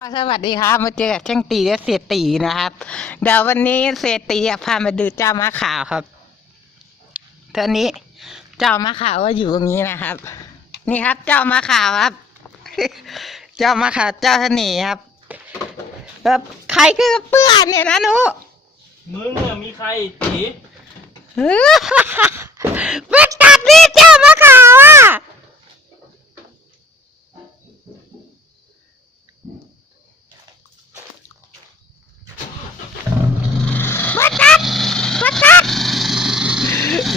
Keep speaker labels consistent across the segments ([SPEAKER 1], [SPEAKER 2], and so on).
[SPEAKER 1] สวัสดีครับมาเจอกับช่างตีและเสียตีนะครับ เดี๋ยววันนี้เสียตีจะพามาดูเจ้ามะขาวครับตอนนี้เจ้ามะขาวก็อยู่ตรงนี้นะครับ นี่ครับ เจ้ามะขาวครับ เจ้ามะขาวเจ้าเสน่ห์ครับแบบใครคือเปื้อนเนี่ยนะหนุ
[SPEAKER 2] มึงอะมีใครตี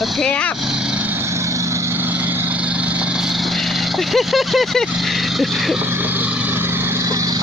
[SPEAKER 1] Okay.